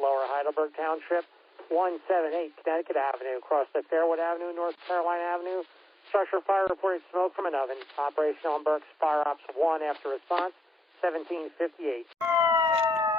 Lower Heidelberg Township, 178 Connecticut Avenue, across the Fairwood Avenue, North Carolina Avenue. Structure fire reported smoke from an oven. Operation on Burke's Fire Ops 1 after response, 1758.